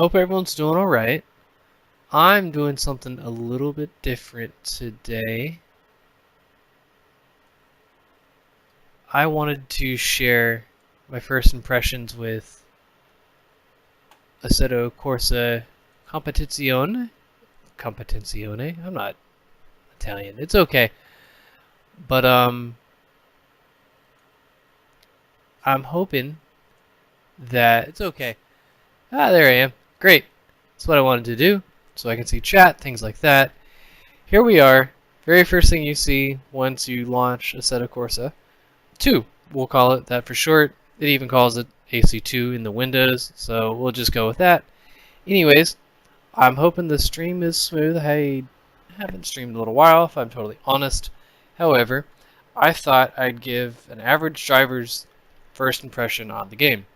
Hope everyone's doing alright. I'm doing something a little bit different today. I wanted to share my first impressions with Assetto Corsa Competizione. Competizione? I'm not Italian. It's okay. But I'm hoping that it's okay. There I am. Great. That's what I wanted to do. So I can see chat, things like that. Here we are. Very first thing you see once you launch Assetto Corsa 2. We'll call it that for short. It even calls it AC2 in the Windows, so we'll just go with that. Anyways, I'm hoping the stream is smooth. I haven't streamed in a little while, if I'm totally honest. However, I thought I'd give an average driver's first impression on the game.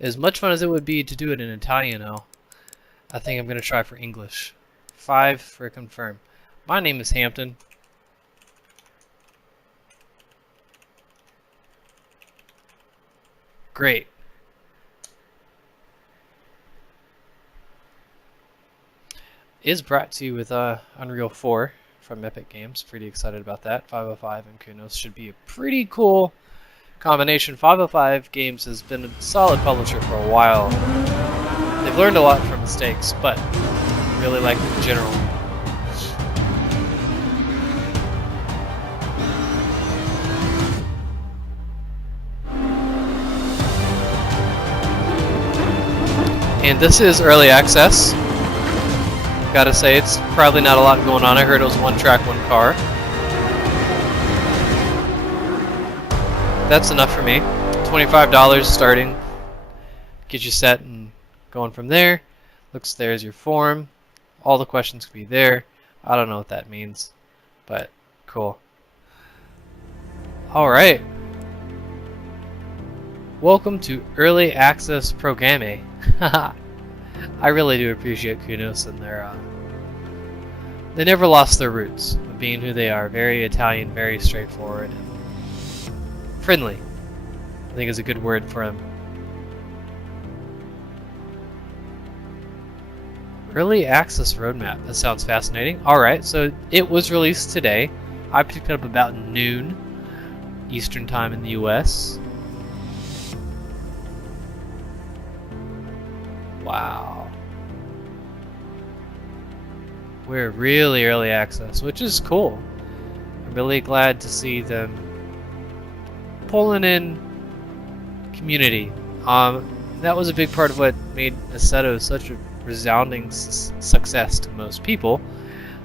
As much fun as it would be to do it in Italiano, I think I'm going to try for English. 5 for confirm. My name is Hampton. Great. Is brought to you with Unreal 4 from Epic Games. Pretty excited about that. 505 and Kunos should be a pretty cool combination. 505 Games has been a solid publisher for a while. They've learned a lot from mistakes, but really like them in general. And this is early access. Gotta say, it's probably not a lot going on. I heard it was one track, one car. That's enough for me. $25 starting. Get you set and going from there. Looks there's your form. All the questions could be there. I don't know what that means, but cool. Alright. Welcome to Early Access Programme. I really do appreciate Kunos and their they never lost their roots of being who they are. Very Italian, very straightforward, and friendly. I think is a good word for them. Early Access Roadmap. That sounds fascinating. Alright, so it was released today. I picked it up about noon Eastern Time in the US. Wow. We're really early access, which is cool. I'm really glad to see them pulling in community. That was a big part of what made Assetto such a resounding success to most people.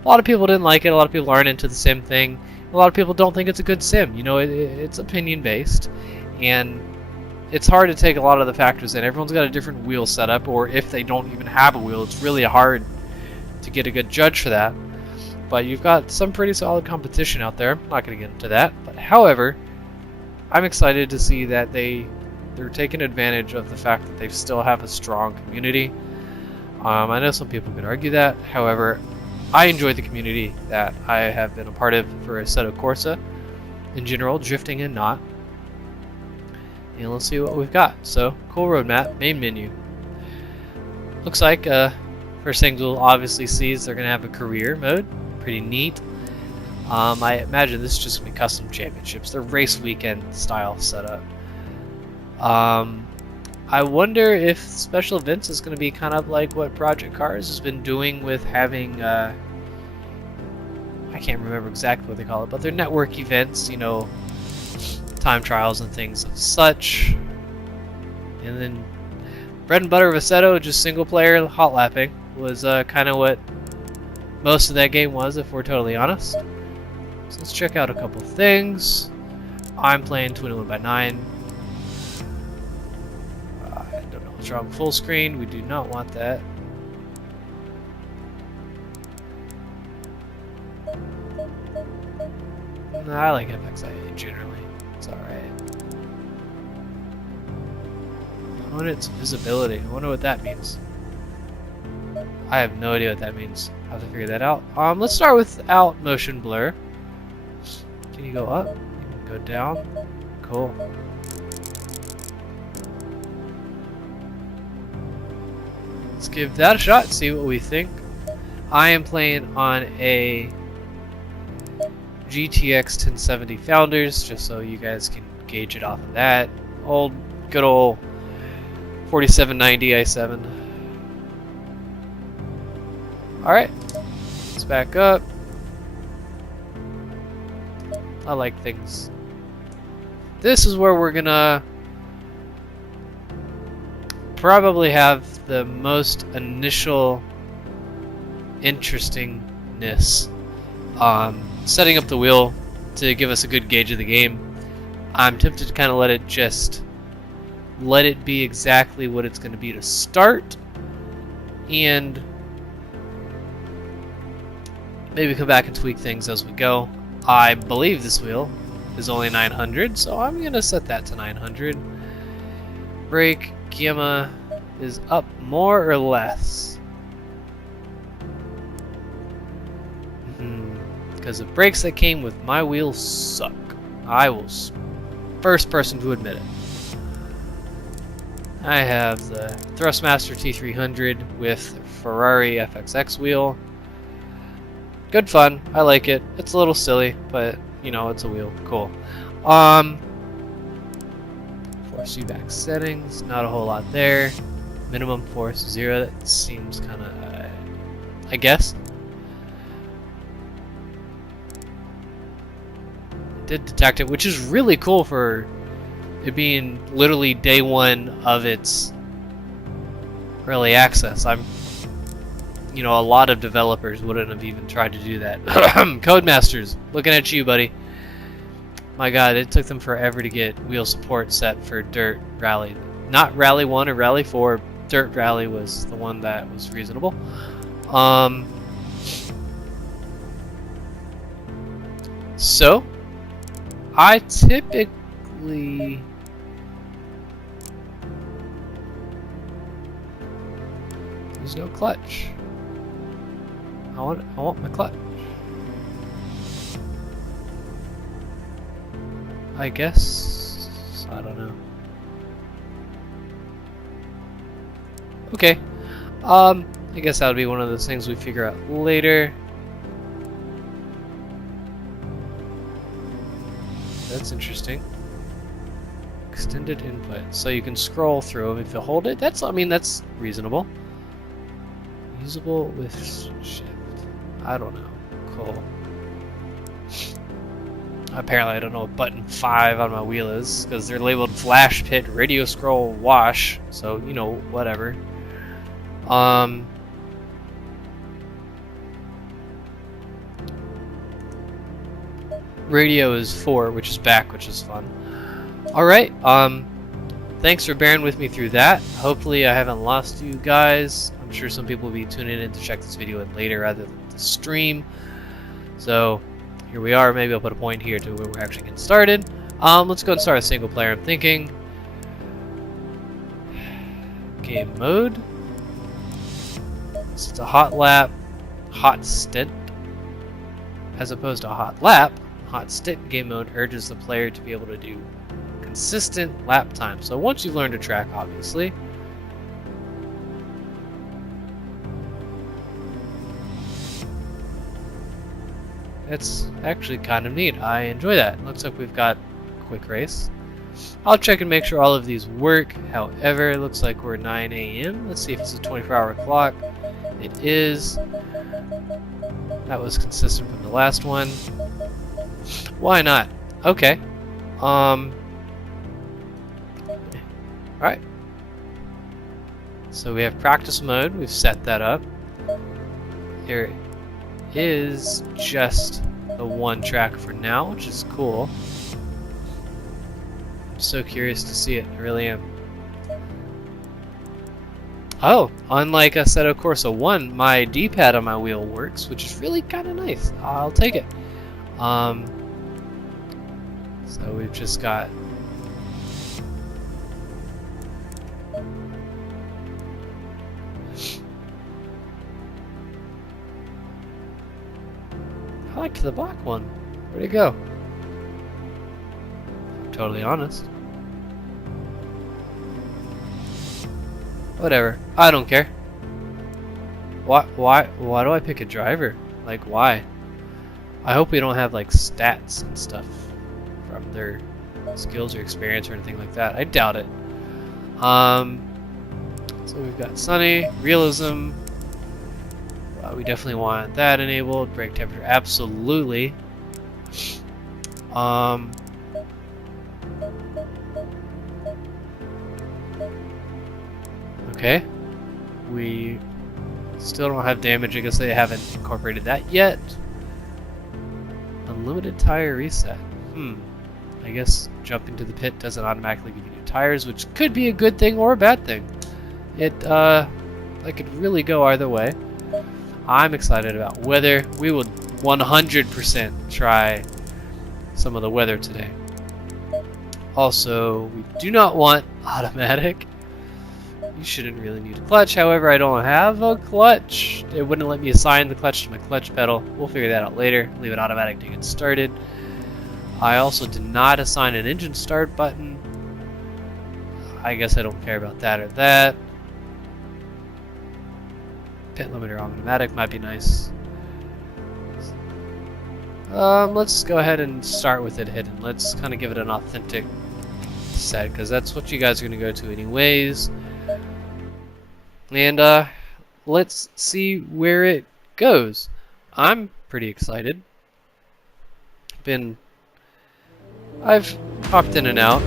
A lot of people didn't like it. A lot of people aren't into the sim thing. A lot of people don't think it's a good sim. You know, it's opinion based, and it's hard to take a lot of the factors in. Everyone's got a different wheel setup, or if they don't even have a wheel, it's really hard to get a good judge for that. But you've got some pretty solid competition out there. I'm not going to get into that. But however, I'm excited to see that they're taking advantage of the fact that they still have a strong community. I know some people could argue that. However, I enjoy the community that I have been a part of for Assetto Corsa in general, drifting and not. And let's see what we've got. So, cool roadmap, main menu. Looks like first thing we'll obviously see is they're going to have a career mode. Pretty neat. I imagine this is just going to be custom championships. They're race weekend style setup. I wonder if special events is going to be kind of like what Project Cars has been doing with having, I can't remember exactly what they call it, but they're network events, you know, time trials and things of such. And then bread and butter of Assetto, just single player hot lapping, was kind of what most of that game was, if we're totally honest. So let's check out a couple things. I'm playing 21x9. I don't know what's wrong with full screen. We do not want that. Nah, I like FXIA generally. It's alright. Oh, and its visibility. I wonder what that means. I have no idea what that means. I'll have to figure that out. Let's start without motion blur. Can you go up? You can go down. Cool. let's give that a shot, see what we think. I am playing on a GTX 1070 Founders, just so you guys can gauge it off of that. Good old 4790 i7. Alright, let's back up. I like things. This is where we're gonna probably have the most initial interestingness. Setting up the wheel to give us a good gauge of the game. I'm tempted to kind of let it be exactly what it's going to be to start, and maybe come back and tweak things as we go. I believe this wheel is only 900, so I'm going to set that to 900. Brake gamma is up more or less. Because the brakes that came with my wheels suck. I was first person to admit it. I have the Thrustmaster T300 with Ferrari FXX wheel. Good fun. I like it. It's a little silly, but you know, it's a wheel. Cool. Force feedback settings. Not a whole lot there. Minimum force 0. That seems kind of, I guess. Did detect it, which is really cool for it being literally day one of its early access. You know, a lot of developers wouldn't have even tried to do that. Codemasters, looking at you, buddy. My God, it took them forever to get wheel support set for Dirt Rally. Not Rally 1 or Rally 4. Dirt Rally was the one that was reasonable. So I typically there's no clutch. I want my clutch. I guess I don't know. Okay. I guess that would be one of those things we figure out later. That's interesting. Extended input, so you can scroll through them if you hold it. That's reasonable. Usable with shift. I don't know. Cool. Apparently, I don't know what button 5 on my wheel is because they're labeled flash pit, radio scroll, wash. So you know, whatever. Radio is 4, which is back, which is fun. Alright, thanks for bearing with me through that. Hopefully I haven't lost you guys. I'm sure some people will be tuning in to check this video in later rather than the stream. So, here we are. Maybe I'll put a point here to where we're actually getting started. Let's go and start a single player. I'm thinking game mode. So it's a hot lap, hot stint, as opposed to a hot lap. Hot stint game mode urges the player to be able to do consistent lap time. So once you've learned a track, obviously. It's actually kind of neat. I enjoy that. Looks like we've got a quick race. I'll check and make sure all of these work. However, it looks like we're 9 a.m. Let's see if it's a 24-hour clock. It is. That was consistent from the last one. Why not? Okay. Alright. So we have practice mode. We've set that up. There is just the one track for now, which is cool. I'm so curious to see it. I really am. Oh, unlike Assetto Corsa 1, my D-pad on my wheel works, which is really kind of nice. I'll take it. So we've just got I liked the black one. Where'd it go? I'm totally honest. Whatever. I don't care. Why do I pick a driver? Like, why? I hope we don't have like stats and stuff from their skills or experience or anything like that. I doubt it. So we've got sunny, realism. We definitely want that enabled. Brake temperature, absolutely. Okay. We still don't have damage. I guess they haven't incorporated that yet. Unlimited tire reset. I guess jumping to the pit doesn't automatically give you new tires, which could be a good thing or a bad thing. That could really go either way. I'm excited about weather. We will 100% try some of the weather today. Also, we do not want automatic. You shouldn't really need a clutch. However, I don't have a clutch. It wouldn't let me assign the clutch to my clutch pedal. We'll figure that out later. Leave it automatic to get started. I also did not assign an engine start button. I guess I don't care about that or that. Pit limiter automatic might be nice. Let's go ahead and start with it hidden. Let's kind of give it an authentic set, because that's what you guys are going to go to anyways. And let's see where it goes. I'm pretty excited. I've popped in and out.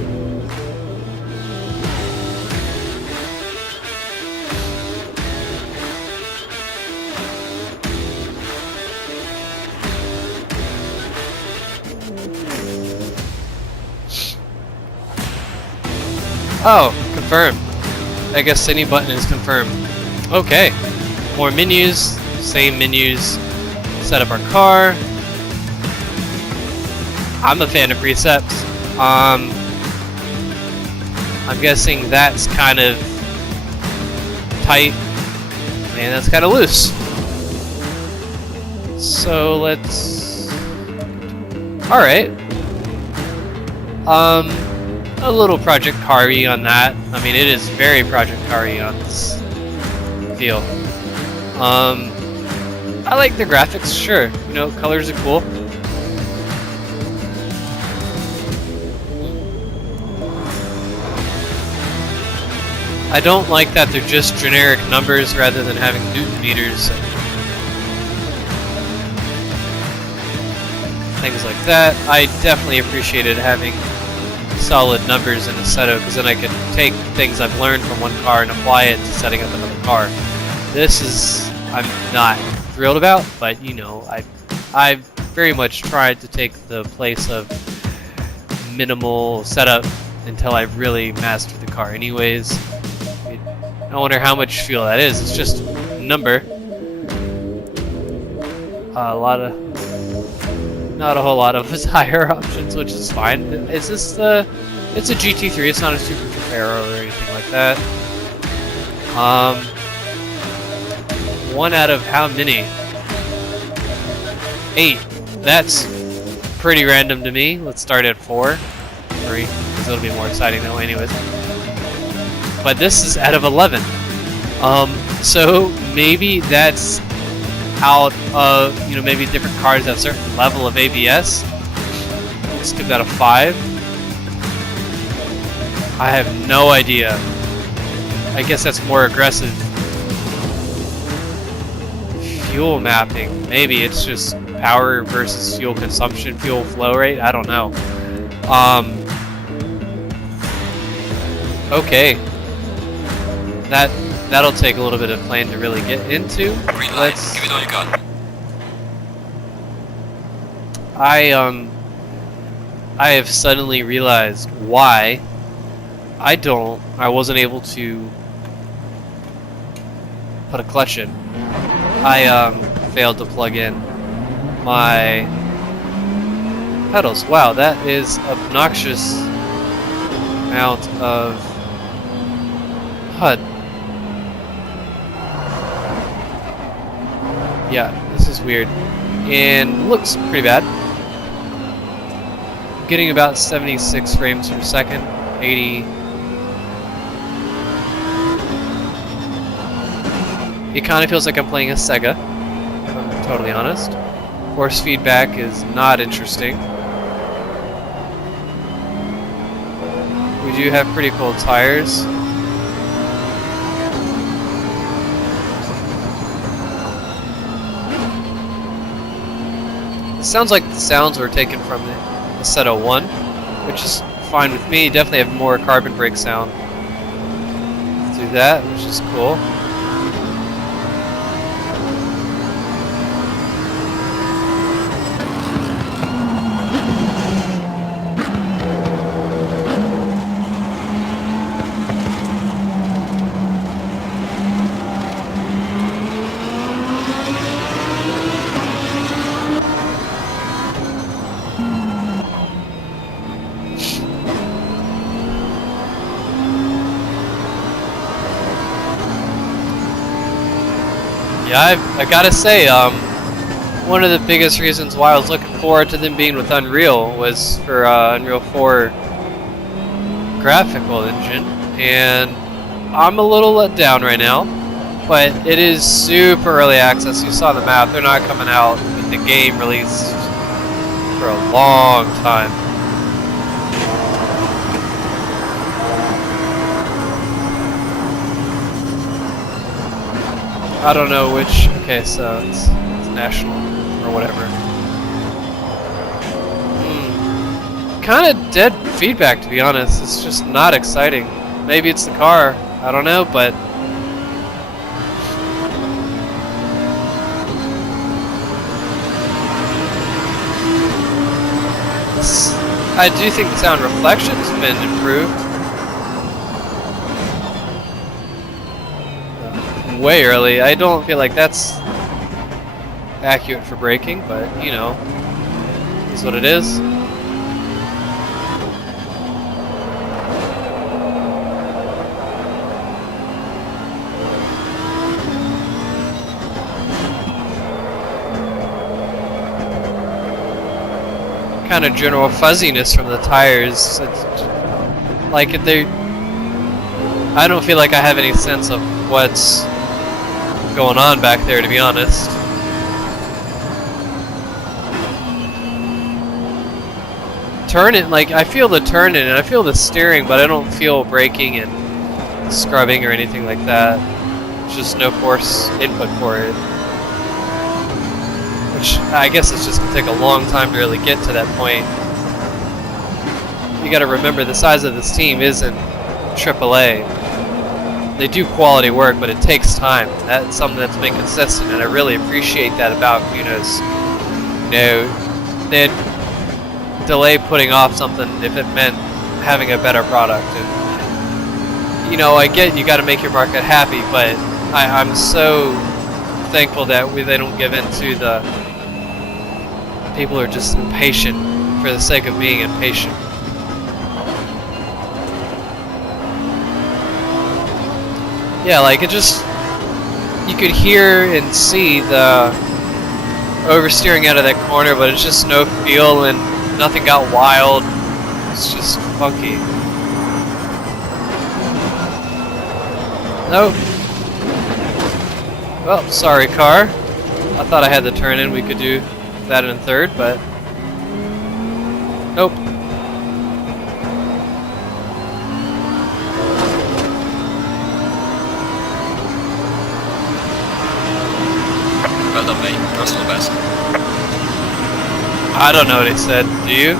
Oh, confirmed. I guess any button is confirmed. Okay. More menus, same menus. Set up our car. I'm a fan of precepts. I'm guessing that's kind of tight and that's kind of loose. So let's... Alright. A little Project Car-y on that. I mean, it is very Project Car-y on this feel. I like the graphics, sure. You know, colors are cool. I don't like that they're just generic numbers rather than having Newton meters. Things like that. I definitely appreciated having solid numbers in Assetto, because then I could take things I've learned from one car and apply it to setting up another car. This is, I'm not thrilled about, but you know, I very much tried to take the place of minimal setup until I've really mastered the car anyways. I wonder how much fuel that is. It's just a number. Not a whole lot of tire options, which is fine. Is this the... It's a GT3, it's not a Super Trofeo or anything like that. 1 out of how many? 8. That's pretty random to me. Let's start at 4. 3, because it'll be more exciting that way anyways. But this is out of 11. So maybe that's out of, you know, maybe different cars have a certain level of ABS. Let's give that a 5. I have no idea. I guess that's more aggressive. Fuel mapping. Maybe it's just power versus fuel consumption, fuel flow rate. I don't know. Okay. That'll take a little bit of playing to really get into. Let's... Give it all you got. I have suddenly realized why I wasn't able to put a clutch in. I failed to plug in my pedals. Wow, that is obnoxious amount of HUD. Yeah, this is weird. And looks pretty bad. I'm getting about 76 frames per second. 80. It kind of feels like I'm playing a Sega, if I'm totally honest. Force feedback is not interesting. We do have pretty cool tires. It sounds like the sounds were taken from the Assetto 1, which is fine with me. Definitely have more carbon brake sound through that, which is cool. Yeah, I gotta say, one of the biggest reasons why I was looking forward to them being with Unreal was for Unreal 4 graphical engine, and I'm a little let down right now, but it is super early access. You saw the map, they're not coming out with the game released for a long time. I don't know which. Okay, so it's national or whatever. Kind of dead feedback, to be honest. It's just not exciting. Maybe it's the car. I don't know, but I do think the sound reflection's been improved. Way early. I don't feel like that's accurate for braking, but you know, is what it is. Kind of general fuzziness from the tires. It's like if they, I don't feel like I have any sense of what's going on back there, to be honest. Turning, like I feel the turning and I feel the steering, but I don't feel braking and scrubbing or anything like that. There's just no force input for it. Which I guess it's just gonna take a long time to really get to that point. You gotta remember the size of this team isn't AAA. They do quality work, but it takes time. That's something that's been consistent, and I really appreciate that about Munoz. You know, they'd delay putting off something if it meant having a better product. And you know, I get you got to make your market happy, but I'm so thankful that they don't give in to the people who are just impatient for the sake of being impatient. Yeah, like it just, you could hear and see the oversteering out of that corner, but it's just no feel and nothing got wild. It's just funky. Nope. Well, sorry car. I thought I had the turn in, we could do that in third, but nope. I don't know what he said. Do you?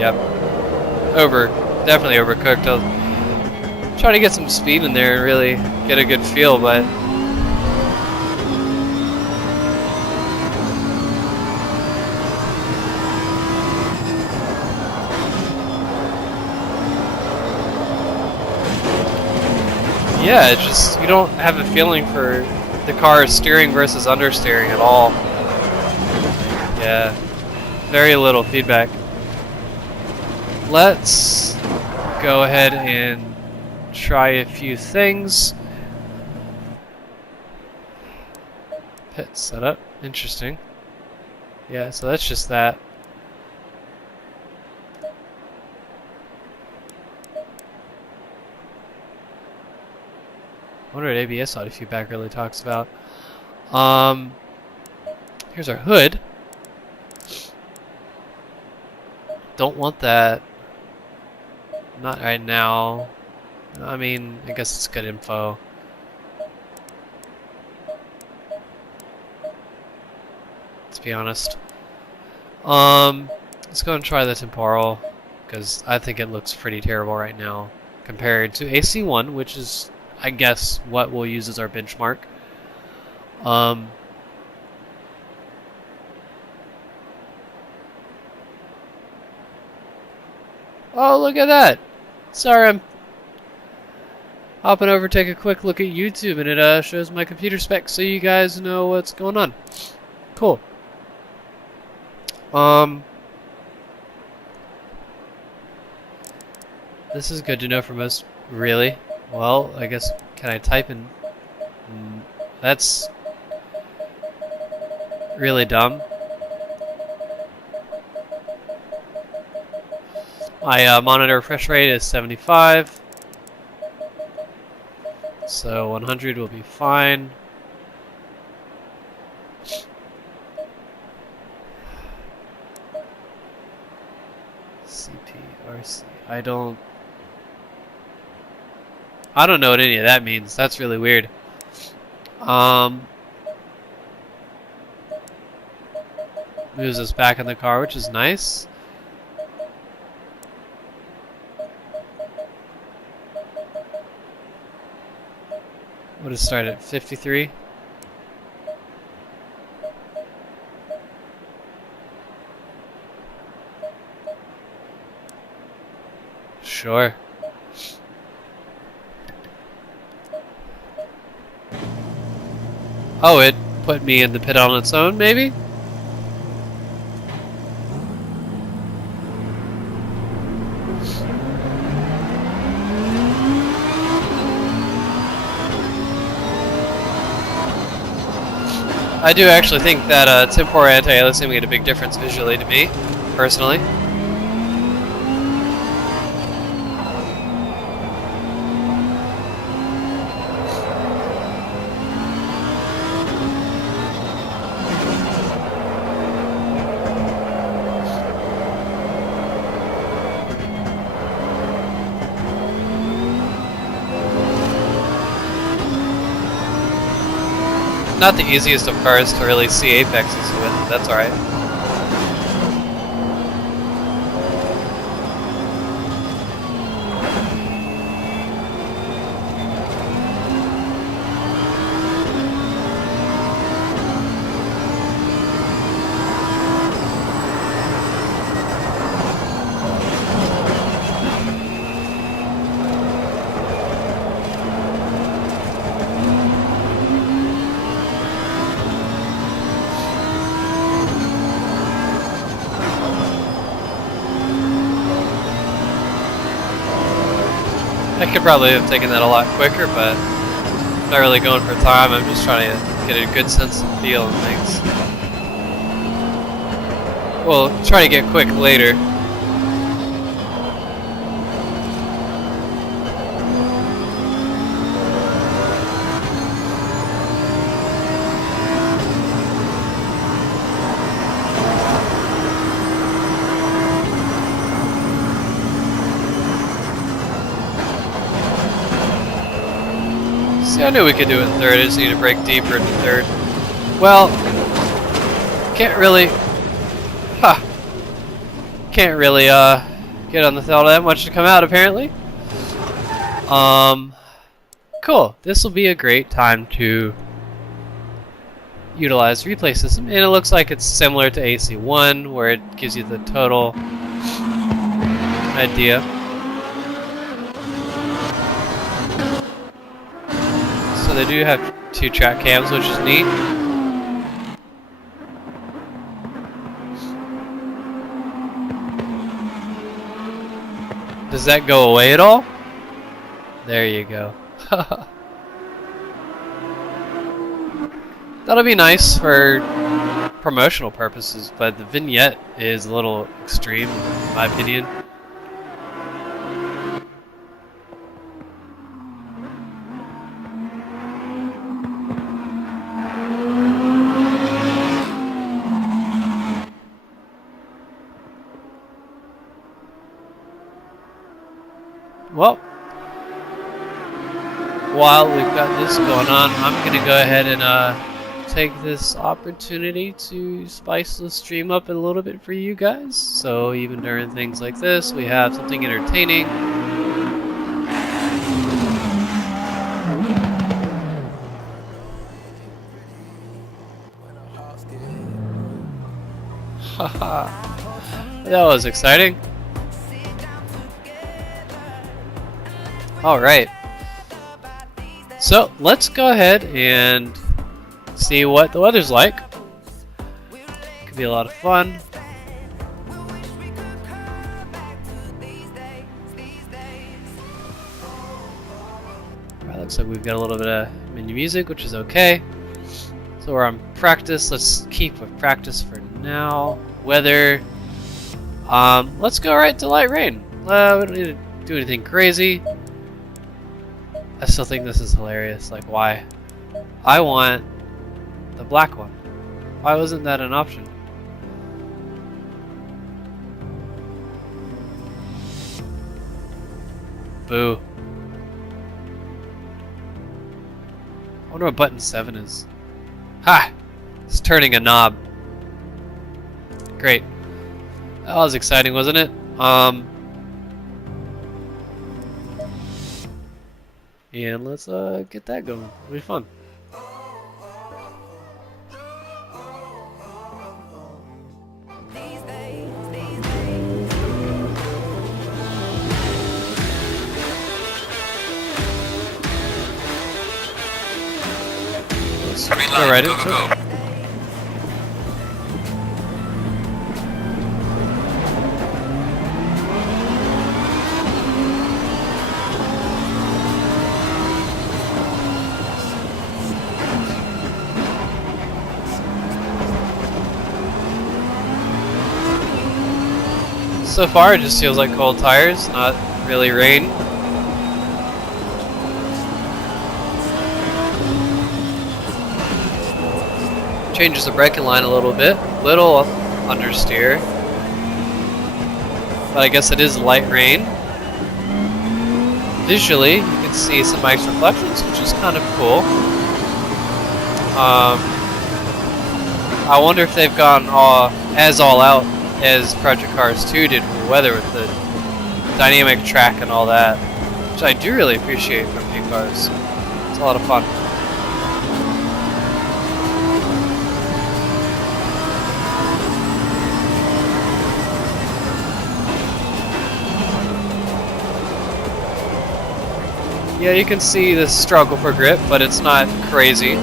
Yep. Definitely overcooked. I was trying to get some speed in there and really get a good feel, but yeah, it's just, you don't have a feeling for the car steering versus understeering at all. Yeah, very little feedback. Let's go ahead and try a few things. Pit setup, interesting. Yeah, so that's just that. I wonder what ABS audio feedback really talks about. Here's our hood. Don't want that. Not right now. I mean, I guess it's good info. Let's be honest. Let's go and try the temporal, because I think it looks pretty terrible right now compared to AC1, which is, I guess, what we'll use as our benchmark. Oh, look at that! Sorry, I'm hopping over to take a quick look at YouTube, and it shows my computer specs so you guys know what's going on. Cool. This is good to know for most. Really? Well, I guess, can I type in? That's really dumb. My monitor refresh rate is 75. So 100 will be fine. CPRC. I don't know what any of that means. That's really weird. Moves us back in the car, which is nice. What is start at 53? Sure. Oh, it put me in the pit on its own, maybe? I do actually think that temporal anti-aliasing made a big difference visually to me, personally. Not the easiest of cars to really see apexes with, that's alright. I could probably have taken that a lot quicker, but I'm not really going for time. I'm just trying to get a good sense of feel and things. We'll try to get quick later. See, I knew we could do it in third. I just need to brake deeper into third. Well, can't really, can't really get on the throttle that much to come out apparently. Cool. This will be a great time to utilize replay system, and it looks like it's similar to AC1, where it gives you the total idea. So they do have 2 track cams, which is neat. Does that go away at all? There you go. That'll be nice for promotional purposes, but the vignette is a little extreme, in my opinion. Well, while we've got this going on, I'm going to go ahead and take this opportunity to spice the stream up a little bit for you guys. So even during things like this, we have something entertaining. Haha, that was exciting. Alright, so let's go ahead and see what the weather's like. Could be a lot of fun. Alright, looks like we've got a little bit of menu music, which is okay. So we're on practice. Let's keep with practice for now. Weather. Let's go right to light rain. We don't need to do anything crazy. I still think this is hilarious. Like, why? I want the black one. Why wasn't that an option? Boo. I wonder what button 7 is. Ha! It's turning a knob. Great. That was exciting, wasn't it? And let's get that going. It'll be fun. Let's go right into it. So far, it just feels like cold tires, not really rain. Changes the braking line a little bit, little understeer. But I guess it is light rain. Visually, you can see some nice reflections, which is kind of cool. I wonder if they've gone all out as Project Cars 2 did with the weather, with the dynamic track and all that, which I do really appreciate from new cars. It's a lot of fun. Yeah, you can see the struggle for grip, but it's not crazy.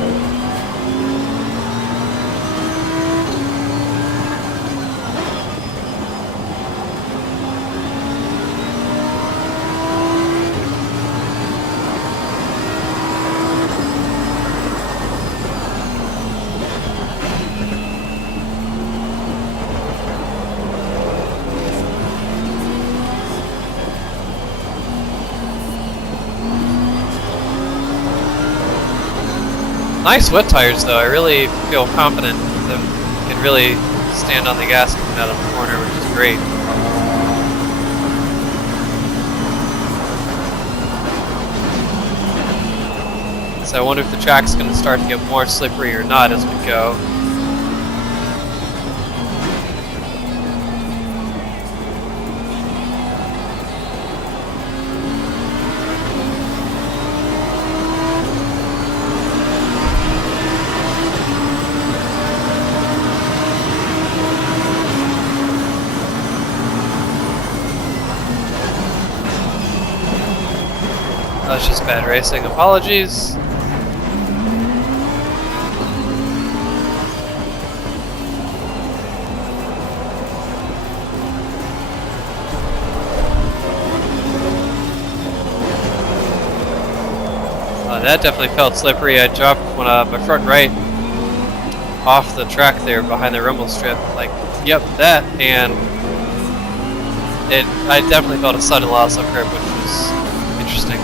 Nice wet tires though, I really feel confident with them. Can really stand on the gas coming out of the corner, which is great. So I wonder if the track's going to start to get more slippery or not as we go. That's just bad racing. Apologies. That definitely felt slippery. I dropped my front right off the track there behind the rumble strip. Like, yep, that, and I definitely felt a sudden loss of grip, which was interesting.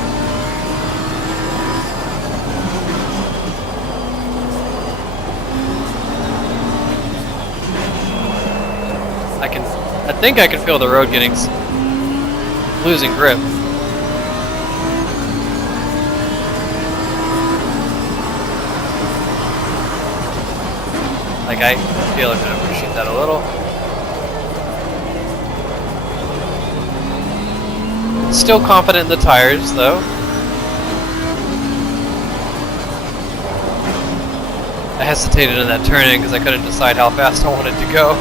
I think I can feel the road getting losing grip. Like, I feel like I'm gonna appreciate that a little. Still confident in the tires, though. I hesitated in that turning because I couldn't decide how fast I wanted to go.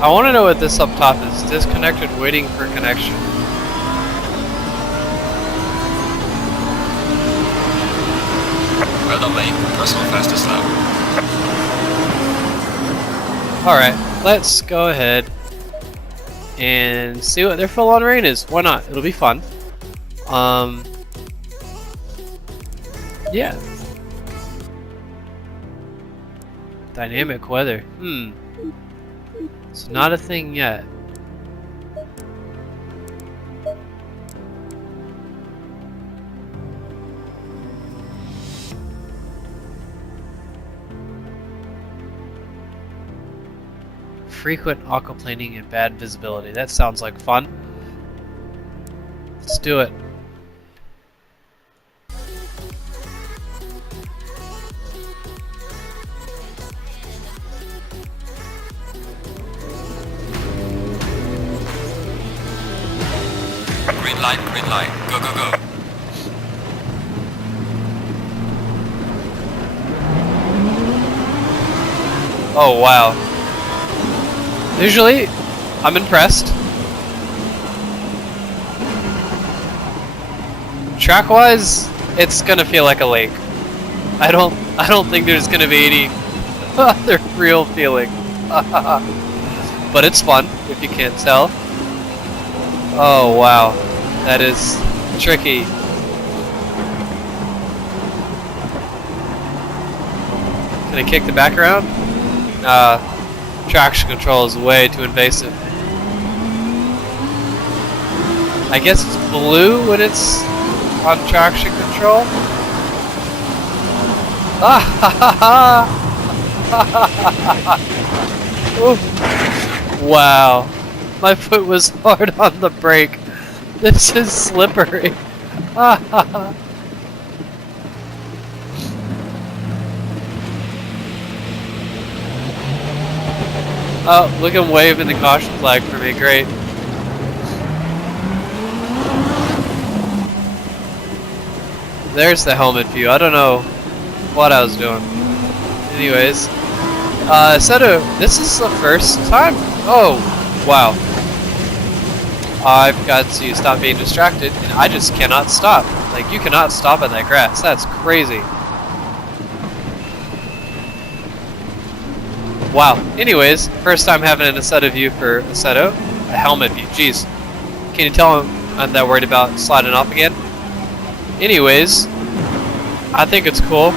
I want to know what this up top is. Disconnected, waiting for connection. Well done, mate. Personal fastest lap. Alright, let's go ahead and see what their full-on rain is. Why not? It'll be fun. Yeah. Dynamic weather. It's not a thing yet. Frequent aquaplaning and bad visibility. That sounds like fun. Let's do it. Green light, go, go, go. Oh, wow. Visually, I'm impressed. Track-wise, it's gonna feel like a lake. I don't think there's gonna be any other real feeling. But it's fun, if you can't tell. Oh, wow. That is tricky. Can I kick the back around? Traction control is way too invasive. I guess it's blue when it's on traction control. Ah ha ha ha! Wow, my foot was hard on the brake. This is slippery. Ah ha ha! Oh, look at him waving the caution flag for me. Great. There's the helmet view. I don't know what I was doing. Anyways, Assetto, this is the first time. Oh, wow. I've got to stop being distracted, and I just cannot stop. Like, you cannot stop in that grass. That's crazy. Wow. Anyways, first time having an Assetto view for Assetto. A helmet view. Jeez. Can you tell I'm that worried about sliding off again? Anyways, I think it's cool.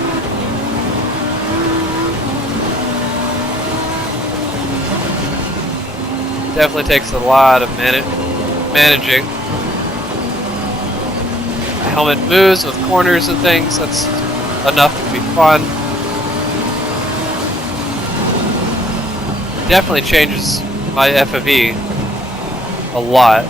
Definitely takes a lot of managing. The helmet moves with corners and things. That's enough to be fun. Definitely changes my FOV a lot.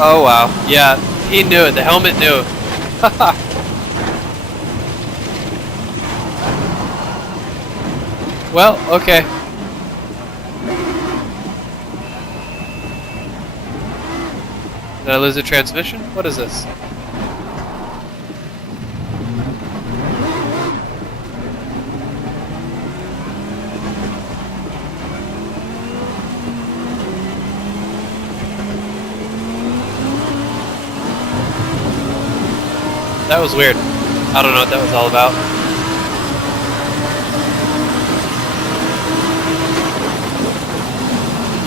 Oh wow. Yeah, he knew it. The helmet knew. Well, okay. Did I lose a transmission? What is this? That was weird. I don't know what that was all about.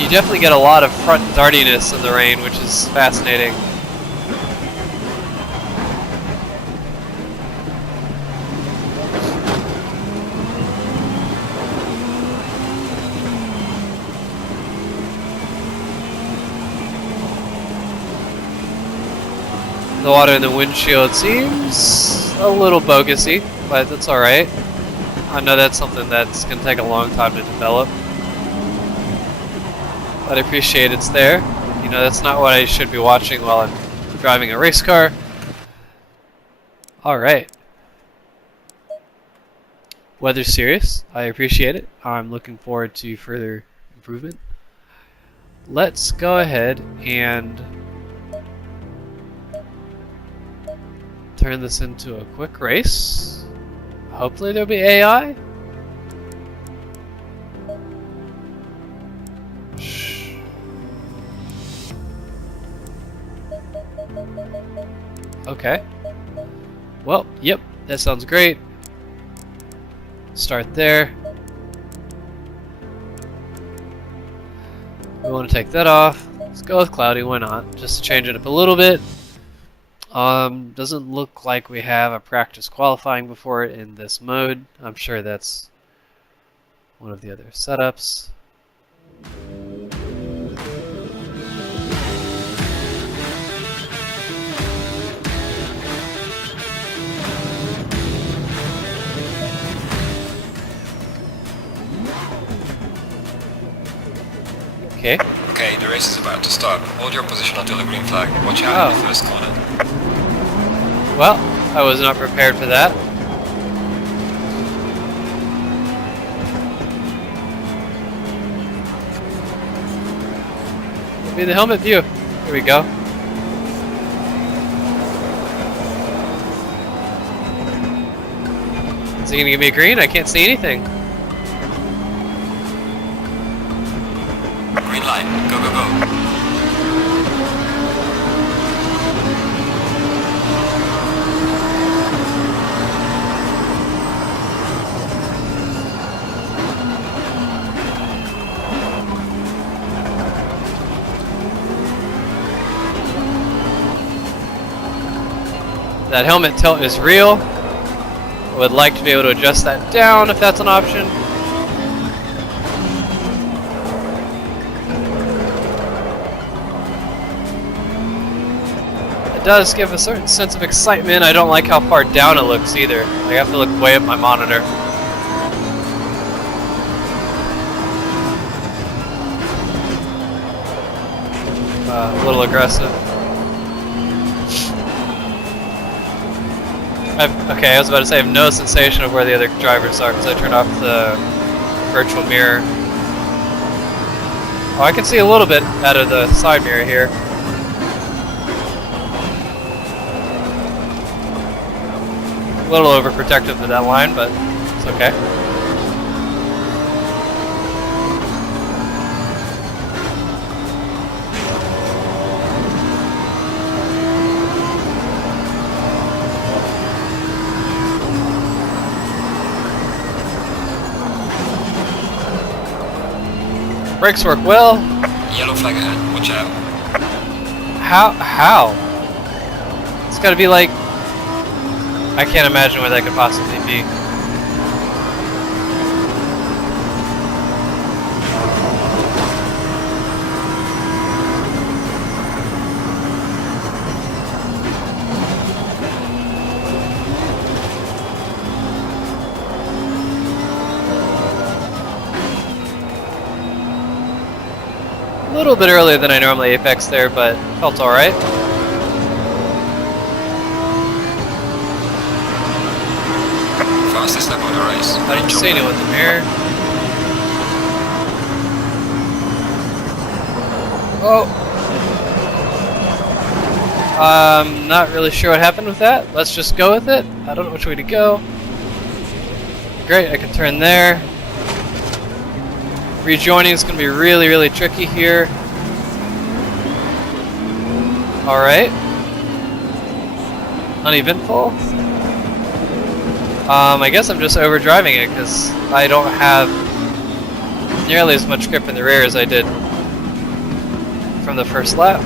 You definitely get a lot of front dartiness in the rain, which is fascinating. The water in the windshield seems a little bogusy, but that's alright. I know that's something that's going to take a long time to develop. But I appreciate it's there. You know, that's not what I should be watching while I'm driving a race car. Alright. Weather's serious. I appreciate it. I'm looking forward to further improvement. Let's go ahead and turn this into a quick race. Hopefully there'll be AI. Okay. Well, yep, that sounds great. Start there. We want to take that off. Let's go with cloudy, why not? Just to change it up a little bit. Doesn't look like we have a practice qualifying before it in this mode. I'm sure that's one of the other setups. Okay. Okay, the race is about to start. Hold your position until the green flag. Watch out in the first corner. Well, I was not prepared for that. Be the helmet view. Here we go. Is he gonna give me a green? I can't see anything. Green light. Go, go, go. That helmet tilt is real. I would like to be able to adjust that down if that's an option. It does give a certain sense of excitement. I don't like how far down it looks either. I have to look way up my monitor. A little aggressive. Okay, I was about to say I have no sensation of where the other drivers are because I turned off the virtual mirror. Oh, I can see a little bit out of the side mirror here. A little overprotective of that line, but it's okay. Brakes work well. Yellow flag ahead. Watch out. How? It's gotta be like... I can't imagine where that could possibly be. little bit earlier than I normally apex there, but felt alright. Fastest lap of the race. I didn't see anyone in the mirror. Oh! I'm not really sure what happened with that. Let's just go with it. I don't know which way to go. Great, I can turn there. Rejoining is going to be really, really tricky here. Alright. Uneventful. I guess I'm just overdriving it because I don't have nearly as much grip in the rear as I did from the first lap.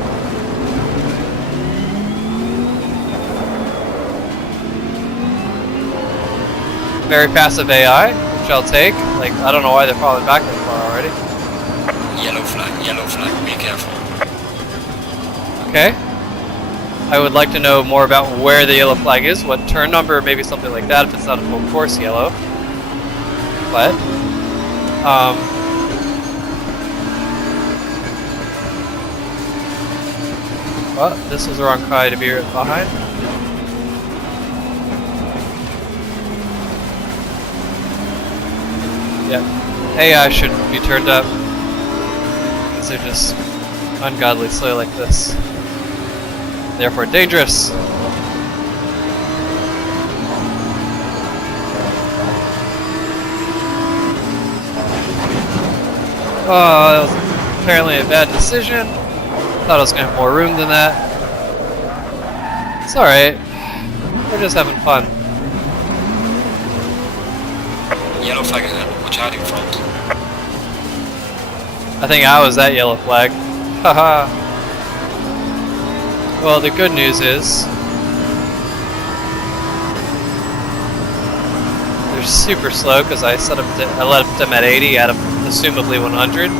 Very passive AI, which I'll take. Like, I don't know why they're falling back that far already. Yellow flag, be careful. Okay. I would like to know more about where the yellow flag is, what turn number, maybe something like that if it's not a full course yellow. But, well, this was the wrong car to be behind. Yeah, AI should be turned up because they're just ungodly slow like this. Therefore dangerous. Oh, that was apparently a bad decision. Thought I was going to have more room than that. It's alright. We're just having fun. Yellow flag ahead, watch out in front. I think I was that yellow flag. Haha. Well, the good news is they're super slow because I left them at 80 out of assumably 100.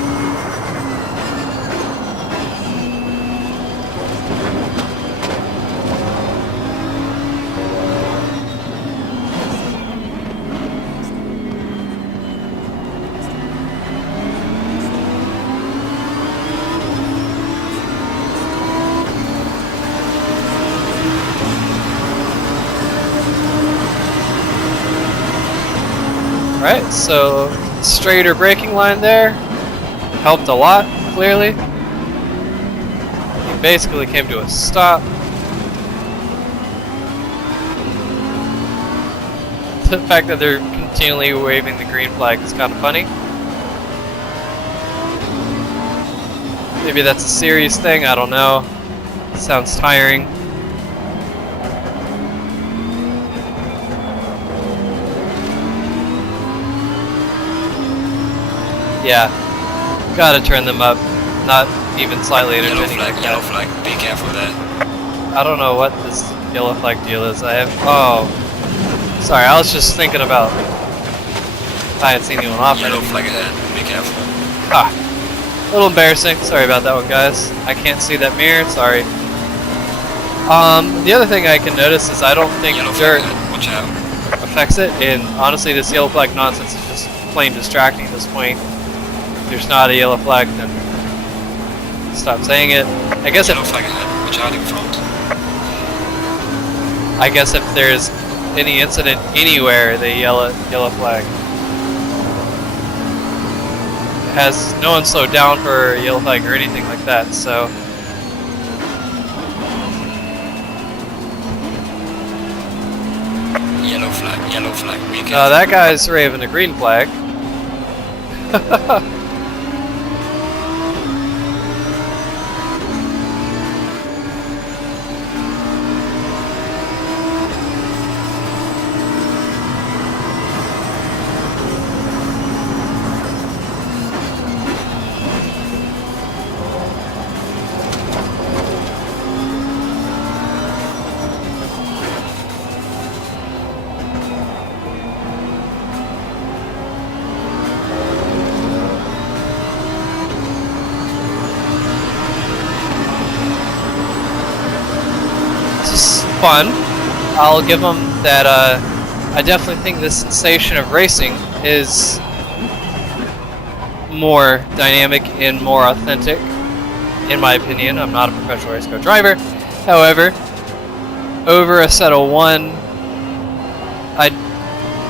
Alright, so straighter braking line there helped a lot, clearly. He basically came to a stop. The fact that they're continually waving the green flag is kind of funny. Maybe that's a serious thing, I don't know. It sounds tiring. Yeah, gotta turn them up, not even slightly entertaining like that. Yellow flag, be careful there. I don't know what this yellow flag deal is. Oh, sorry, I was just thinking about, I hadn't seen anyone off. Yellow flag ahead, be careful. Ah, a little embarrassing, sorry about that one guys. I can't see that mirror, sorry. The other thing I can notice is I don't think dirt watch out. affects it, and honestly this yellow flag nonsense is just plain distracting at this point. If there's not a yellow flag, then stop saying it. I guess yellow flag ahead, watch out in front. I guess if there's any incident anywhere, the yellow flag. Has no one slowed down for a yellow flag or anything like that, so. Yellow flag, be careful. That guy's raving a green flag. Fun. I'll give them that. I definitely think the sensation of racing is more dynamic and more authentic in my opinion. I'm not a professional race car driver. However, over Assetto 1,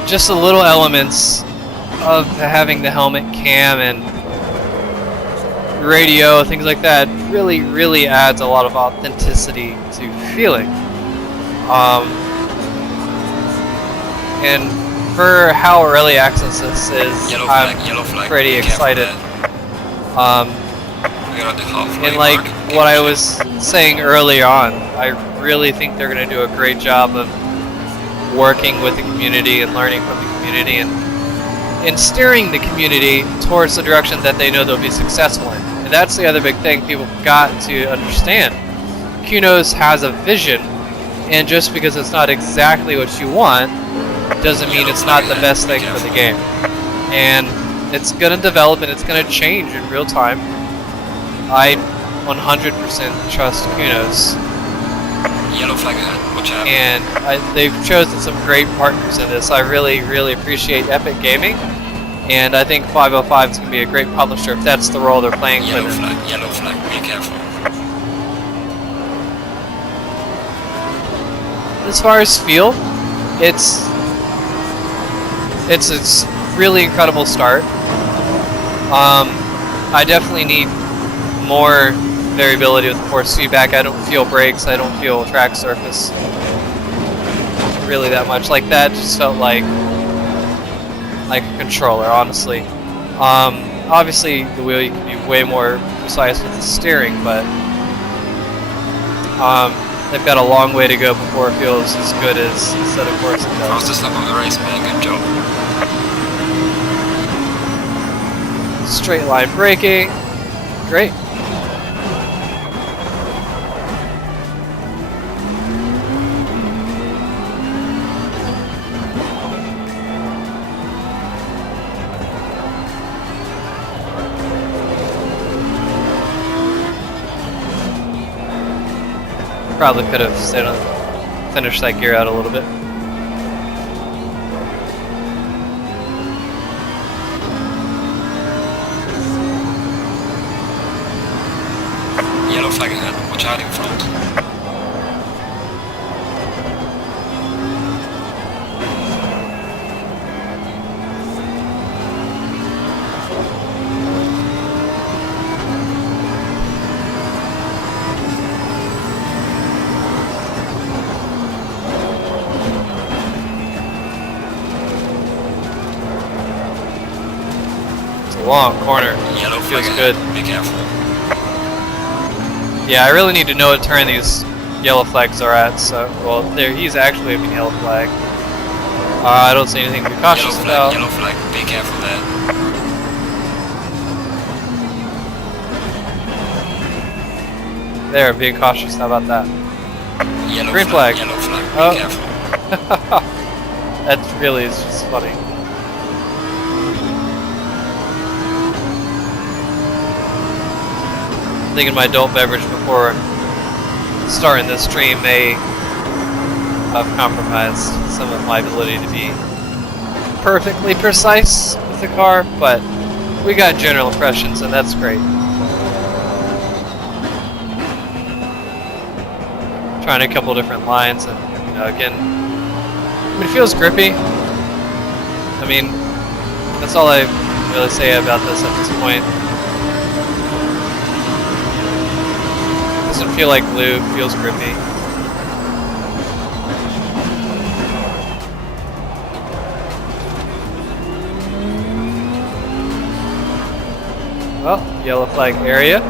just the little elements of having the helmet cam and radio, things like that, really adds a lot of authenticity to feeling. And for how early access this is, I'm pretty excited. And like what I was saying early on, I really think they're going to do a great job of working with the community and learning from the community and steering the community towards the direction that they know they'll be successful in. And that's the other big thing people got to understand. Kunos has a vision, and just because it's not exactly what you want doesn't mean it's not the best thing for the game. And it's going to develop and it's going to change in real time. I 100% trust Kunos. Yellow flag ahead, watch out. And they've chosen some great partners in this. I really appreciate Epic Gaming, and I think 505 is going to be a great publisher if that's the role they're playing for them. Yellow flag, be careful. As far as feel, it's a really incredible start. I definitely need more variability with the force feedback. I don't feel brakes, I don't feel track surface really that much. Like that just felt like a controller, honestly. Obviously the wheel, you can be way more precise with the steering, but they've got a long way to go before it feels as good as Assetto Corsa does. Fastest lap of the race, man, good job. Straight line braking, great. Probably could have finished that gear out a little bit. Yellow flag ahead, watch out in front. Long corner. Yellow feels flag good. Be careful. Yeah, I really need to know what turn these yellow flags are at. So, well, there he's actually a yellow flag. I don't see anything to be cautious about. Yellow flag. Be careful there. There, being cautious. How about that? Yellow Green flag. Yellow flag. Be Oh. careful. That really is just funny. Thinking my adult beverage before starting this stream may have compromised some of my ability to be perfectly precise with the car, but we got general impressions, and that's great. Trying a couple different lines, and again, it feels grippy. I mean, that's all I really say about this at this point. Doesn't feel like lube, feels grippy. Well, yellow flag area.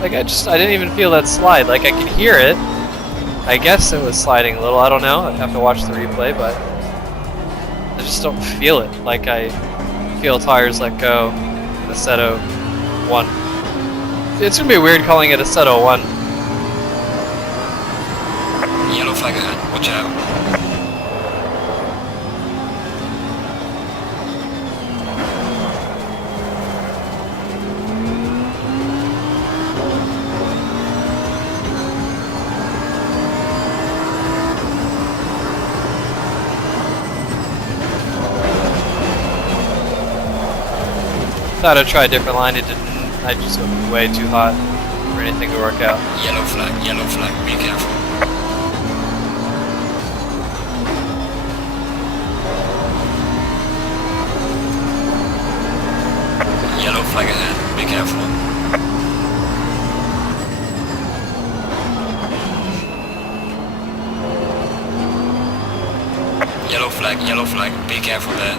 Like I didn't even feel that slide. Like I could hear it. I guess it was sliding a little, I don't know. I'd have to watch the replay, but I just don't feel it. Like I feel tires let go in Assetto 1. It's gonna be weird calling it Assetto 1. Yellow flag ahead, watch out. Thought I'd try a different line. It didn't I just go way too hot for anything to work out. Yellow flag, be careful. Yellow flag ahead, be careful. Yellow flag, be careful there.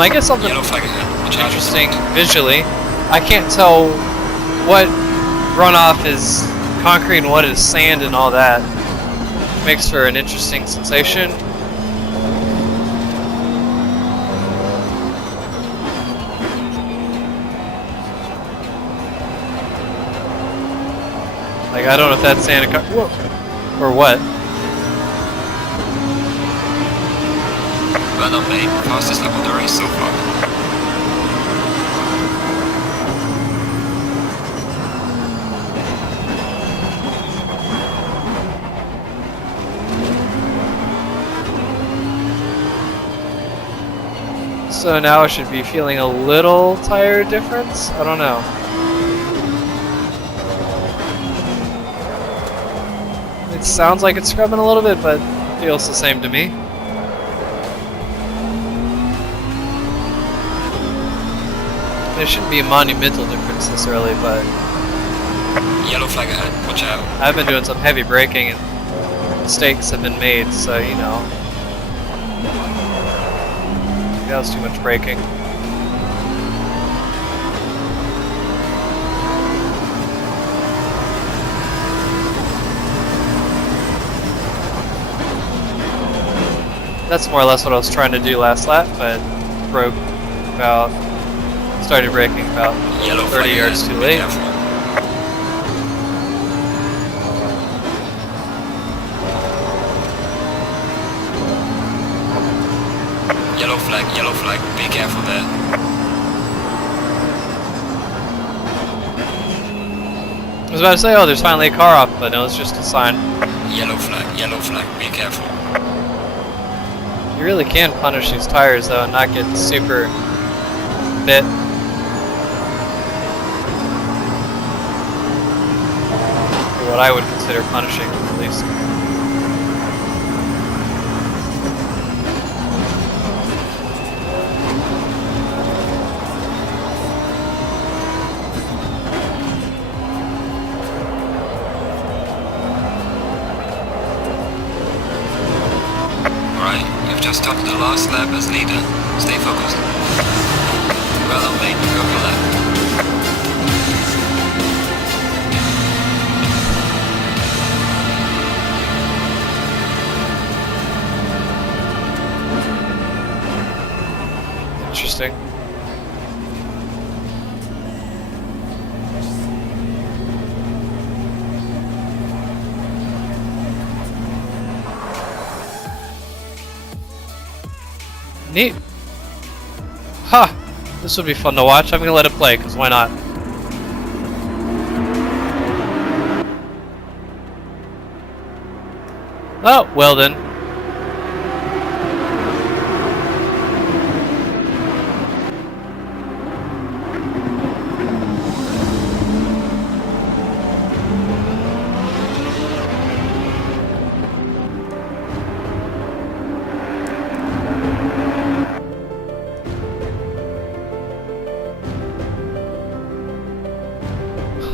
I guess something Yellow flag ahead. Watch out. interesting visually. I can't tell what runoff is concrete and what is sand and all that. Makes for an interesting sensation. Like, I don't know if that's sand or what. Well done, mate. Fastest lap of the race so far. So now I should be feeling a little tire difference? I don't know. It sounds like it's scrubbing a little bit, but it feels the same to me. There shouldn't be a monumental difference this early, but Yellow flag ahead, watch out. I've been doing some heavy braking and mistakes have been made, so you know. That was too much braking. That's more or less what I was trying to do last lap, but started braking about Yellow 30 yards too late. Yellow flag, be careful there. I was about to say, oh, there's finally a car off, but no, it's just a sign. Yellow flag, be careful. You really can punish these tires though and not get super bit. Or what I would consider punishing, at least. Just topped the last lap as leader. Stay focused. Well done, mate. Go for lap. Interesting. Neat. Ha! This would be fun to watch. I'm gonna let it play, because why not? Oh, well then.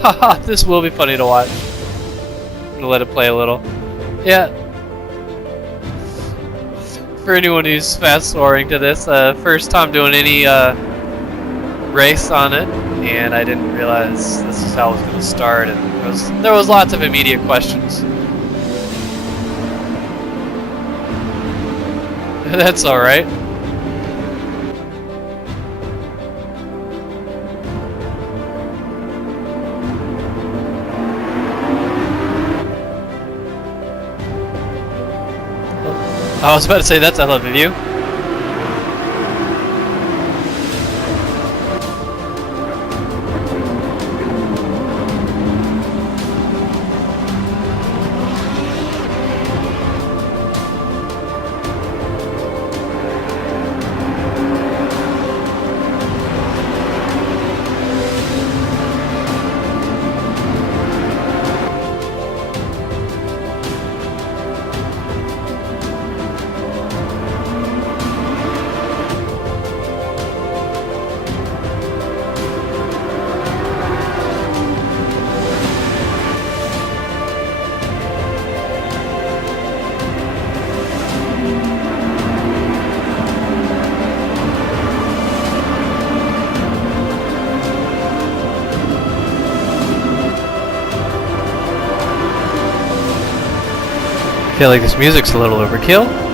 Haha, this will be funny to watch. I'm gonna let it play a little. Yeah. For anyone who's fast forwarding to this, first time doing any race on it, and I didn't realize this is how it was gonna start, and there was lots of immediate questions. That's alright. I was about to say that's a hell of a view. feel like this music's a little overkill.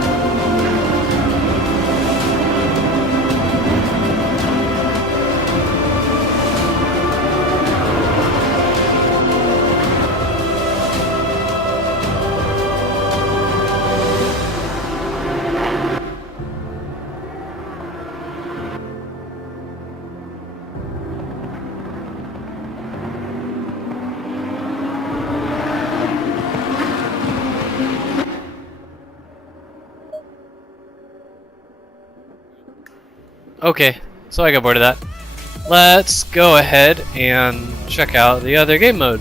Okay, so I got bored of that. Let's go ahead and check out the other game mode.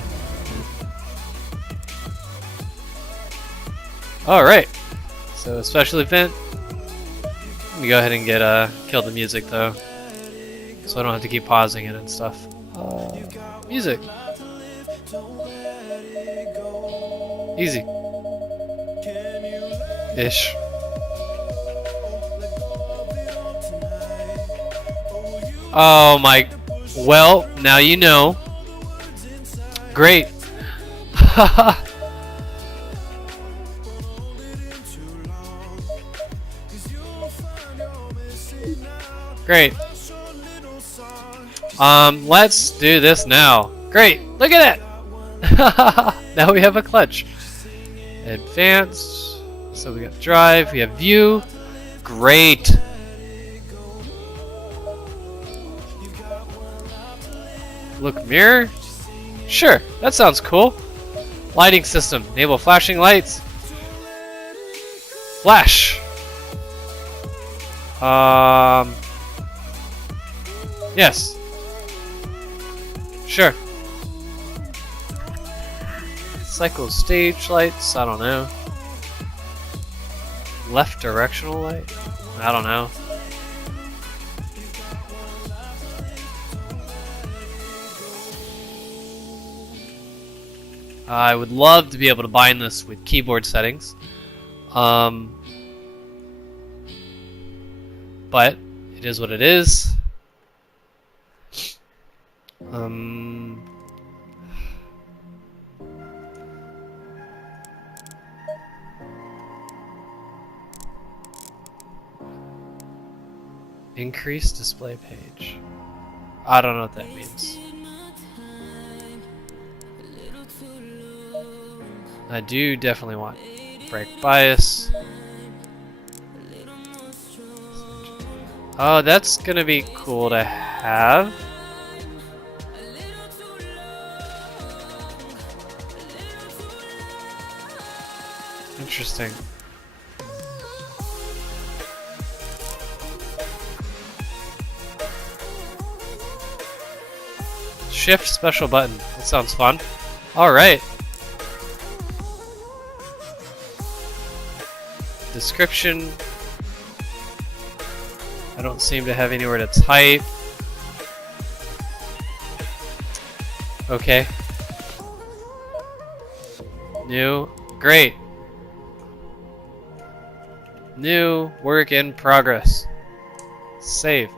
Alright, so special event. Let me go ahead and get kill the music though, so I don't have to keep pausing it and stuff. Music. Easy. Ish. Oh my, well, now you know. Great. Great. Let's do this now. Great, look at that. Now we have a clutch. Advanced, so we got drive, we have view. Great. Look mirror? Sure, that sounds cool. Lighting system, enable flashing lights. Flash. Yes. Sure. Cycle stage lights, I don't know. Left directional light? I don't know. I would love to be able to bind this with keyboard settings. But it is what it is. Increase display page. I don't know what that means. I do definitely want brake bias. Oh, that's gonna be cool to have. Interesting. Shift special button. That sounds fun. Alright. Description. I don't seem to have anywhere to type. Okay. New. Great. New. Work in progress. Save.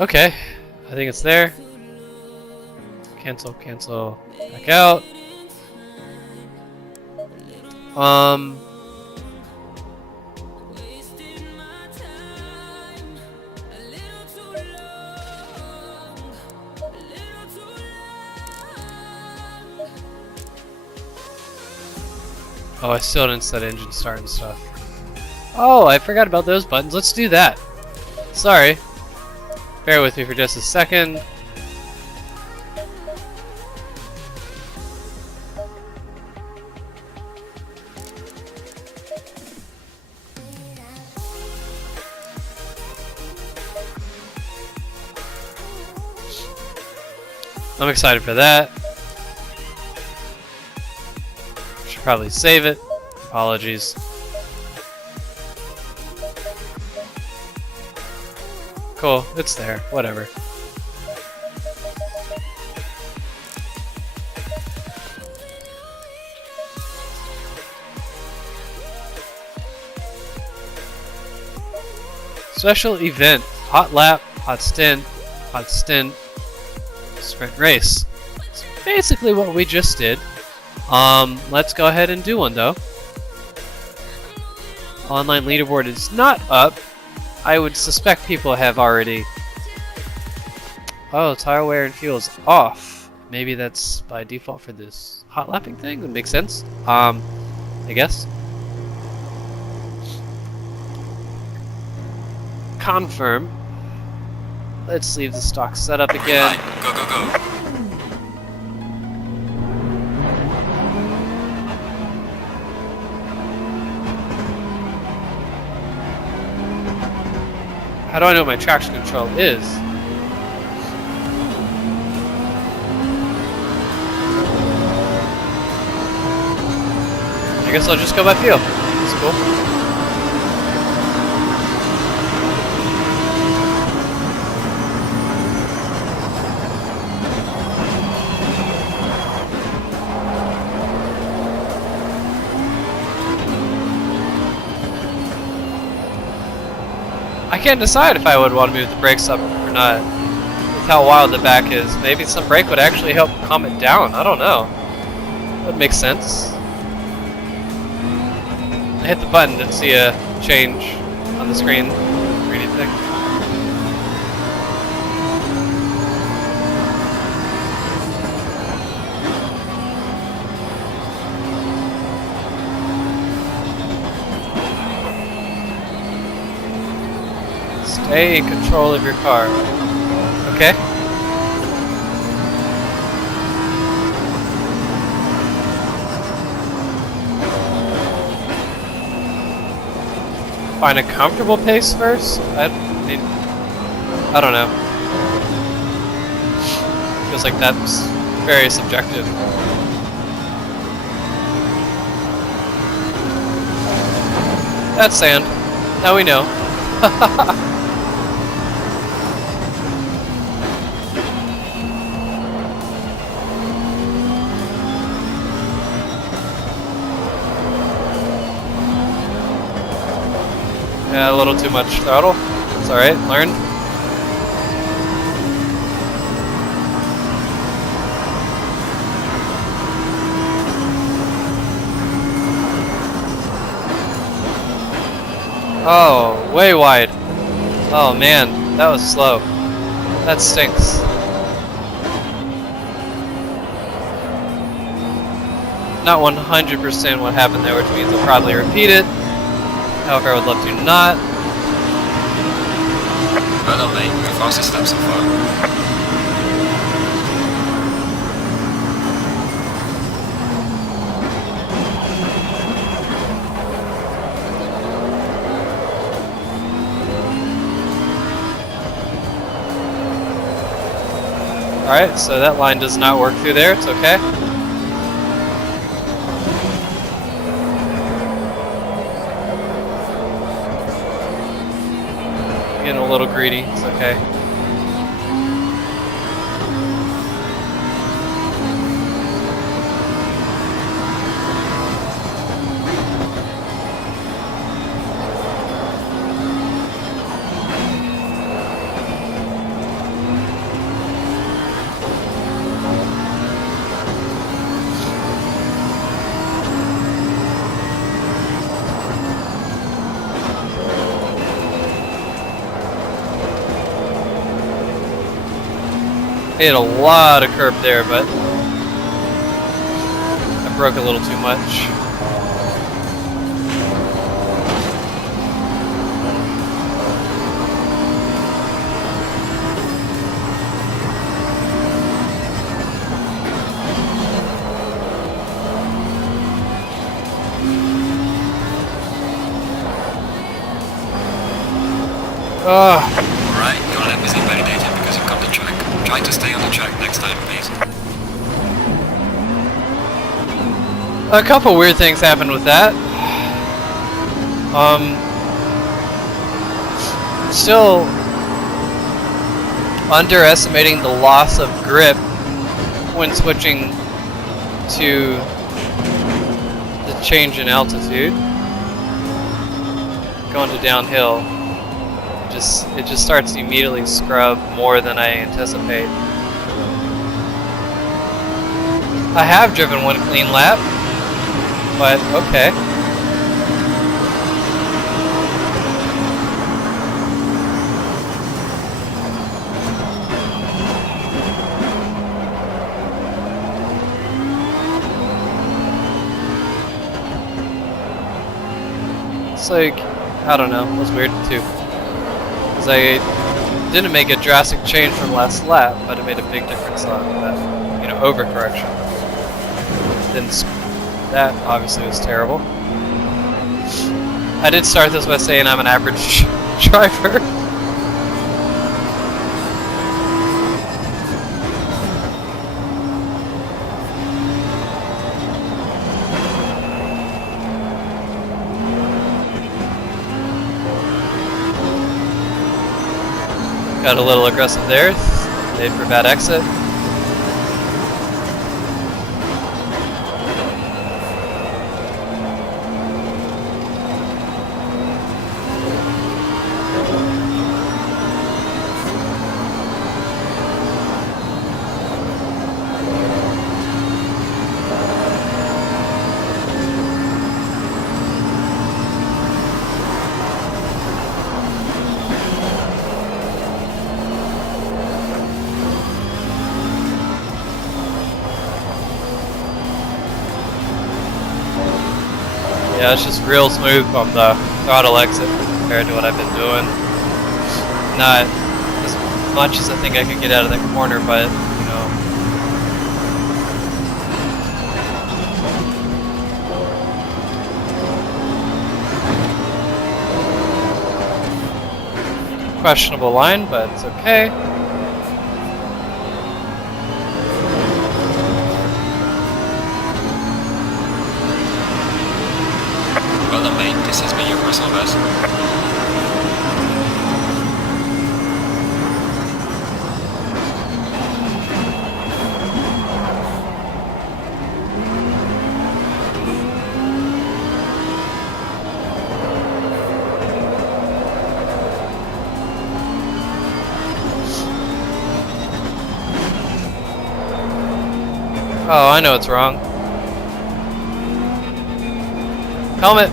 Okay. I think it's there. Cancel, cancel, back out. Oh, I still didn't set engine start and stuff. Oh, I forgot about those buttons. Let's do that. Sorry. Bear with me for just a second. I'm excited for that. Should probably save it. Apologies. Cool, it's there. Whatever. Special event. Hot lap, hot stint, hot stint, sprint race. It's basically what we just did. Let's go ahead and do one though. Online leaderboard is not up. I would suspect people have already. Oh, tire wear and fuel is off. Maybe that's by default for this hot lapping thing. Would make sense. I guess. Confirm. Let's leave the stock setup again. Go, go, go. How do I know what my traction control is? I guess I'll just go by feel. That's cool. I can't decide if I would want to move the brakes up or not. With how wild the back is, maybe some brake would actually help calm it down. I don't know. That would make sense. I hit the button, didn't see a change on the screen or anything. Stay in control of your car. Okay. Find a comfortable pace first? I mean, I don't know. Feels like that's very subjective. That's sand. Now we know. Yeah, a little too much throttle. It's alright, learn. Oh, way wide. Oh man, that was slow. That stinks. Not 100% what happened there, which means I'll probably repeat it. However, I would love to not. Well done, mate. Your fastest lap so far. Alright, so that line does not work through there. It's okay. Getting a little greedy, it's okay. Hit a lot of curb there, but I broke a little too much. Alright, your lap is invalidated because you've got the track. Try to stay on the track next time, please. A couple weird things happened with that. Still underestimating the loss of grip when switching to the change in altitude. Going to downhill. it just starts to immediately scrub more than I anticipate. I have driven one clean lap, but okay. It's like, I don't know, it was weird too. Because I didn't make a drastic change from last lap, but it made a big difference on that, you know, overcorrection. Then that obviously was terrible. I did start this by saying I'm an average driver. Got a little aggressive there. Made for a bad exit. Yeah, it's just real smooth on the throttle exit compared to what I've been doing. Not as much as I think I could get out of that corner, but, you know. Questionable line, but it's okay. Well done, mate. This has been your personal best. Oh, I know it's wrong. Helmet!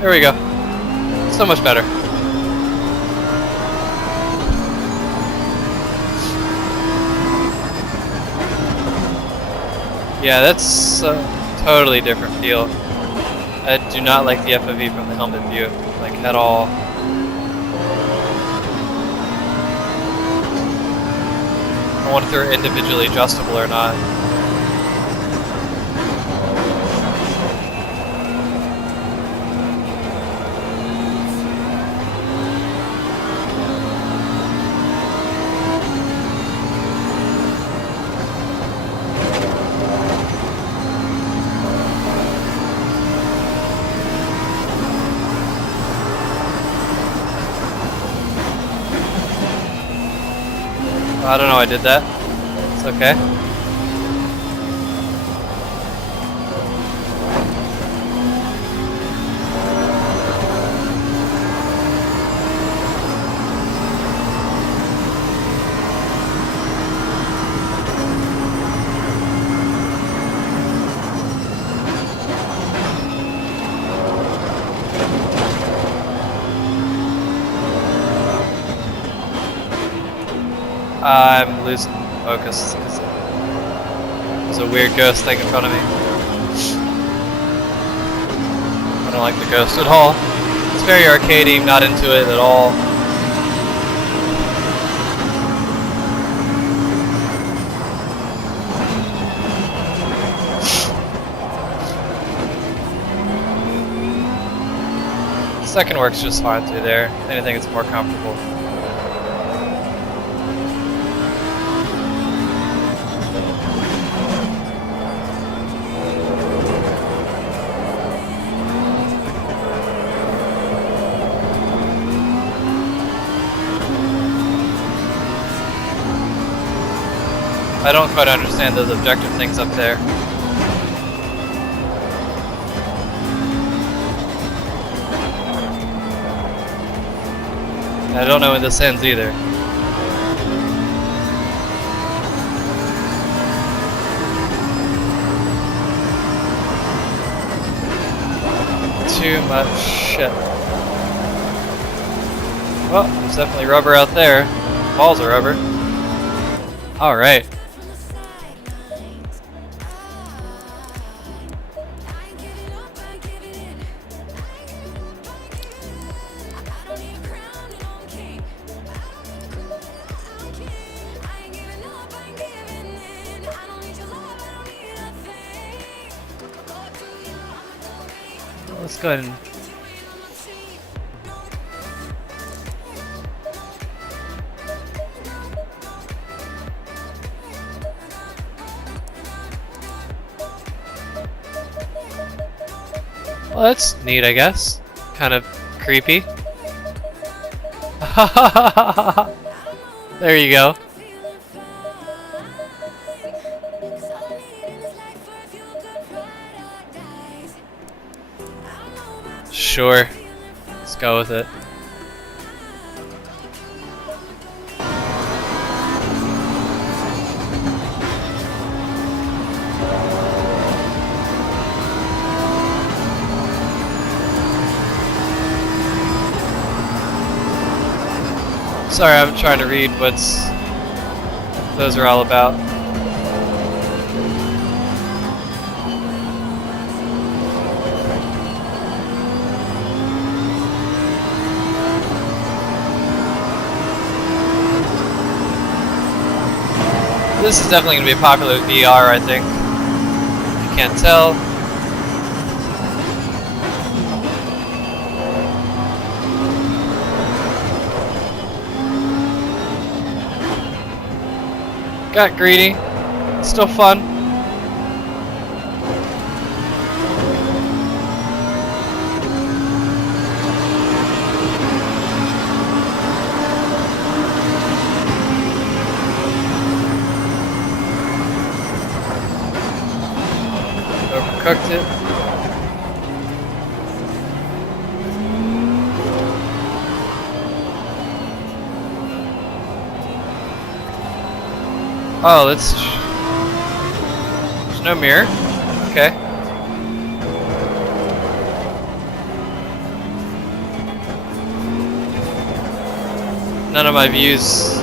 There we go. So much better. Yeah, that's a totally different feel. I do not like the FOV from the helmet view, like at all. I wonder if they're individually adjustable or not. I don't know, I did that. It's okay. I'm losing focus because there's a weird ghost thing in front of me. I don't like the ghost at all. It's very arcadey, I'm not into it at all. Second works just fine through there. If anything, it's more comfortable. I don't quite understand those objective things up there. I don't know when this ends either. Too much shit. Well, there's definitely rubber out there. Balls are rubber. Alright. Let's go ahead and well, that's neat, I guess. Kind of creepy. There you go. Sure. Let's go with it. Sorry, I'm trying to read what's those are all about. This is definitely going to be popular with VR, I think. You can't tell. Got greedy. Still fun. Overcooked it. Oh, that's... There's no mirror. Okay. None of my views...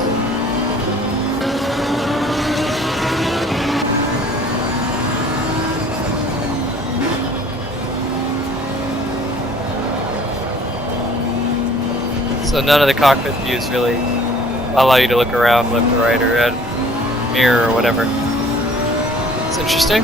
So none of the cockpit views really allow you to look around left or right or at a mirror or whatever. It's interesting.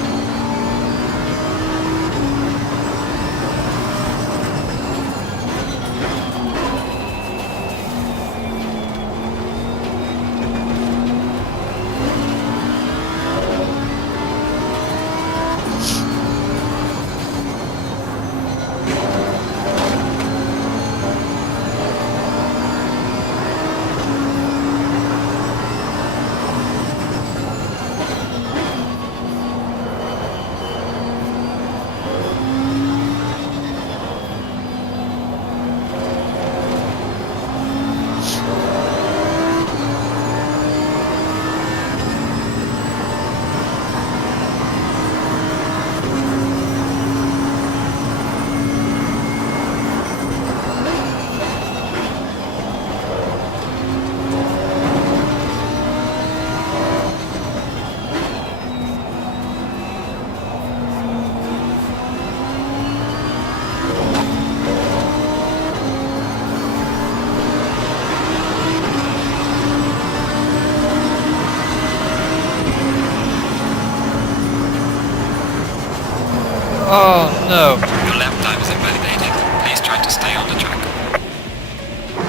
Oh no. Your lap time is invalidated. Please try to stay on the track.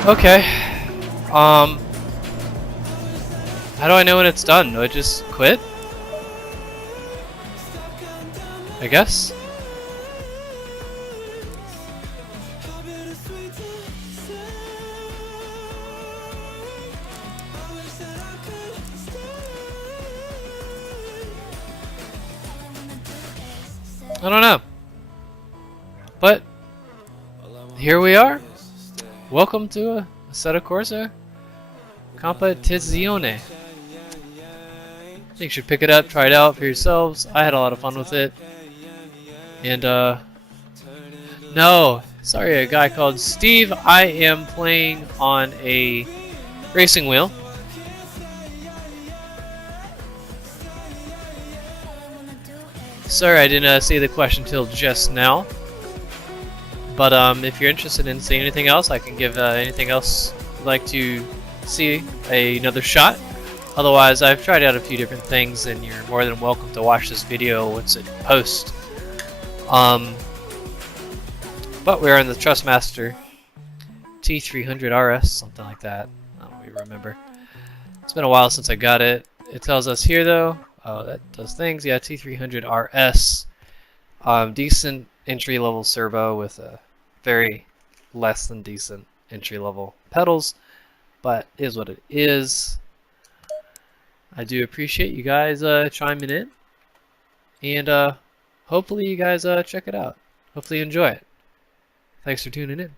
Okay. How do I know when it's done? Do I just quit? I guess. I don't know. But here we are. Welcome to a Assetto Corsa? Competizione. I think you should pick it up, try it out for yourselves. I had a lot of fun with it. And, no, sorry, a guy called Steve. I am playing on a racing wheel. Sorry, I didn't see the question till just now. But if you're interested in seeing anything else, I can give anything else you'd like to see another shot. Otherwise, I've tried out a few different things, and you're more than welcome to watch this video once it posts. But we're in the Trustmaster T300 RS, something like that. I don't really remember. It's been a while since I got it. It tells us here though. Oh, that does things. Yeah, T300 RS. Decent entry-level servo with a very less than decent entry-level pedals, but is what it is. I do appreciate you guys chiming in, and hopefully you guys check it out. Hopefully you enjoy it. Thanks for tuning in.